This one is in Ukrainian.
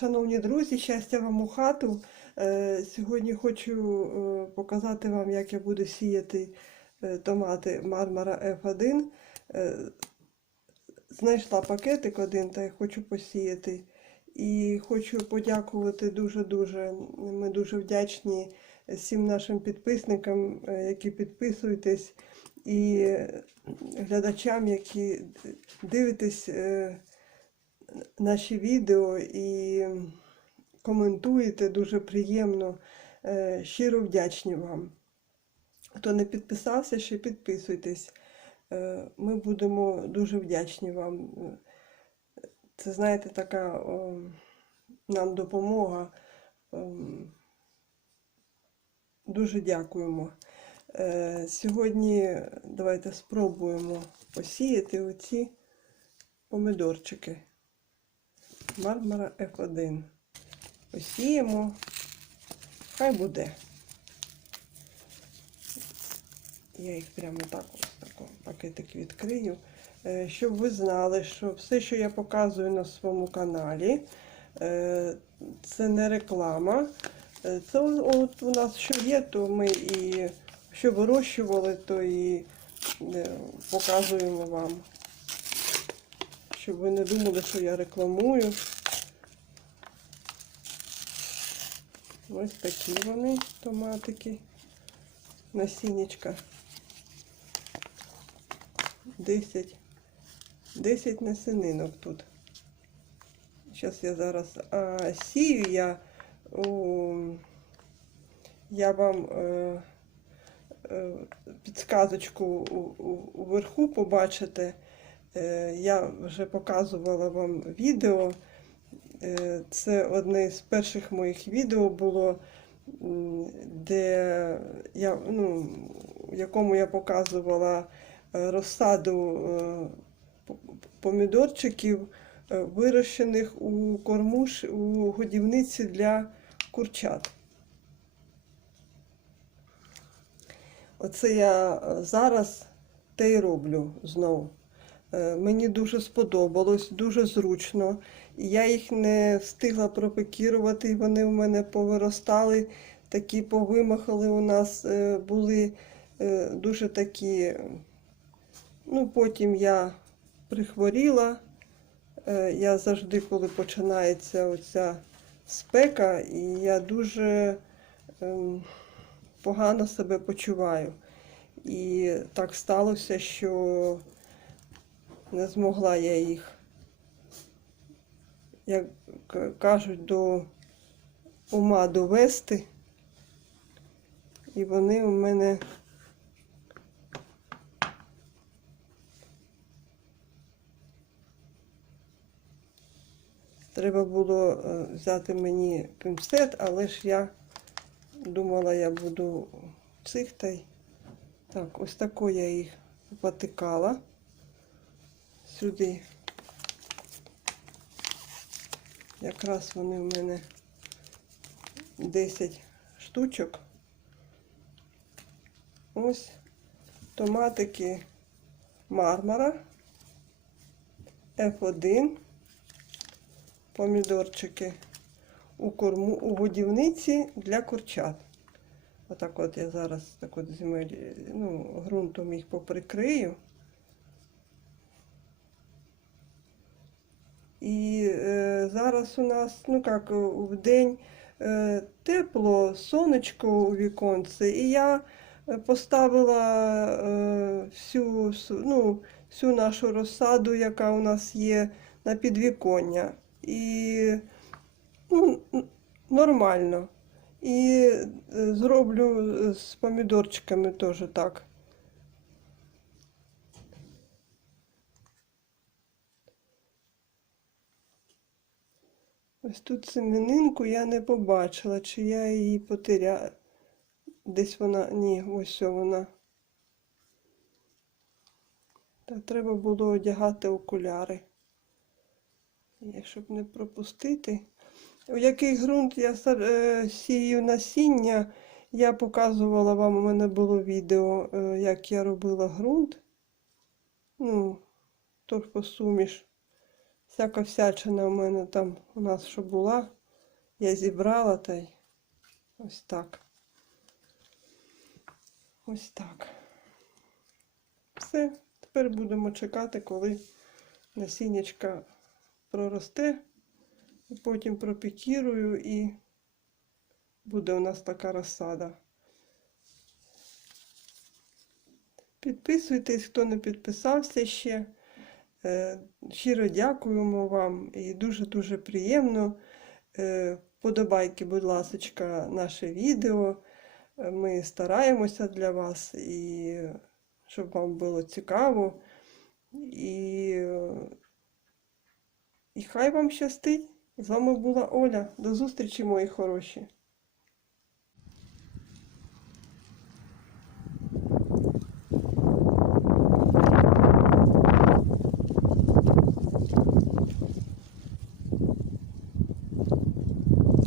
Шановні друзі, щастя вам у хату. Е, Сьогодні хочу е, показати вам, як я буду сіяти е, томати Мармара F1. Е, Знайшла пакетик один та й хочу посіяти. І хочу подякувати дуже-дуже. Ми дуже вдячні всім нашим підписникам, які підписуєтесь, і глядачам, які дивитесь наші відео і коментуєте. Дуже приємно. Е, Щиро вдячні вам. Хто не підписався, ще підписуйтесь. Е, Ми будемо дуже вдячні вам. Це, знаєте, така о, нам допомога. Ем, Дуже дякуємо. Е, Сьогодні давайте спробуємо посіяти оці помидорчики. Мармара F1. Посіємо. Хай буде. Я їх прямо так ось пакетик відкрию. Е, Щоб ви знали, що все, що я показую на своєму каналі, е, це не реклама. Е, Це от у нас що є, то ми і що вирощували, то і показуємо вам. Щоб ви не думали, що я рекламую. Ось такі вони, томатики, насіннячка. 10, 10 насінинок тут. Зараз я зараз а, сію я, у, я вам е, е, підсказочку у, у, уверху побачите. Е, я вже показувала вам відео. Е, Це одне з перших моїх відео було, де я, ну, в якому я показувала е, розсаду е, помідорчиків, вирощених у кормуш у годівниці для курчат. Оце я зараз те й роблю знову. Е, Мені дуже сподобалось, дуже зручно. Я їх не встигла пропекірувати, вони в мене повиростали, такі повимахали у нас е, були е, дуже такі. Ну, потім я прихворіла. Я завжди, коли починається оця спека, і я дуже ем, погано себе почуваю. І так сталося, що не змогла я їх, як кажуть, до ума довести. І вони у мене треба було е, взяти мені пінцет, але ж я думала, я буду цих та й. Так, ось тако я їх потикала сюди. Якраз вони в мене 10 штучок. Ось томатики мармара F1, помідорчики у корму у годівниці для курчат. Отак от я зараз так от земель, ну, ґрунтом їх поприкрию. І е, зараз у нас, ну як, в день е, тепло, сонечко у віконце, і я е, поставила е, всю, ну, всю нашу розсаду, яка у нас є, на підвіконня. І ну, нормально. І е, зроблю е, з помідорчиками теж так. Ось тут семенинку я не побачила, чи я її потеряла. Десь вона. Ні, ось вона. Та треба було одягати окуляри. Щоб не пропустити. У який ґрунт я е, сію насіння, я показувала вам, у мене було відео, е, як я робила ґрунт. Ну, торфосуміш всяка всячина у мене там у нас що була. Я зібрала та й ось так. Ось так. Все, тепер будемо чекати, коли насіннячка проросте. І потім пропікірую і буде у нас така розсада. Підписуйтесь, хто не підписався ще. Е, Щиро дякуємо вам і дуже-дуже приємно. Е, Подобайки, будь ласка, наше відео. Е, Ми стараємося для вас, і щоб вам було цікаво. І, і хай вам щастить. З вами була Оля. До зустрічі, мої хороші.